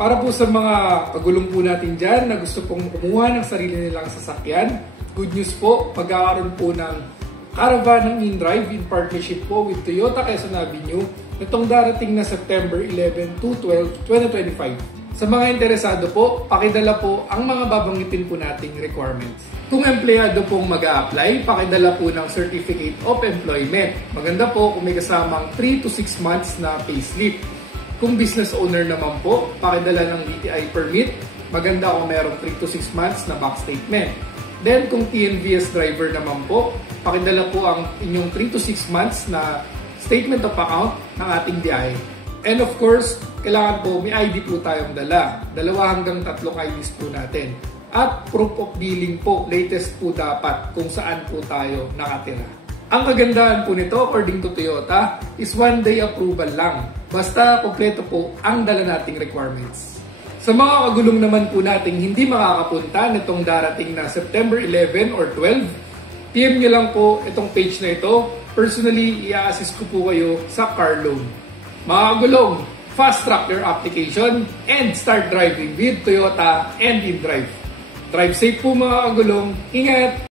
Para po sa mga kagulong po natin dyan na gusto pong kumuha ng sarili nilang sasakyan, good news po, magkakaroon po ng caravan ng InDrive in partnership po with Toyota Quezon Avenue nitong darating na September 11 to 12, 2025. Sa mga interesado po, pakidala po ang mga babanggitin po nating requirements. Kung empleyado pong mag-a-apply, pakidala po ng Certificate of Employment. Maganda po kung may kasamang 3 to 6 months na payslip. Kung business owner naman po, pakidala ng DTI permit. Maganda kung mayroong 3 to 6 months na bank statement. Then kung TNVS driver naman po, pakidala po ang inyong 3 to 6 months na statement of account ng ating DI. And of course, kailangan po may ID po tayong dala. 2 hanggang 3 IDs po natin. At proof of billing po, latest po dapat kung saan po tayo nakatira. Ang kagandahan po nito, according to Toyota, is 1-day approval lang. Basta kompleto po ang dala nating requirements. Sa mga kagulong naman po nating hindi makakapunta nitong darating na September 11 or 12, PM nyo lang po itong page na ito. Personally, i-assist ko po kayo sa car loan. Mga kagulong, fast track your application and start driving with Toyota and InDrive. Drive safe po mga kagulong. Ingat!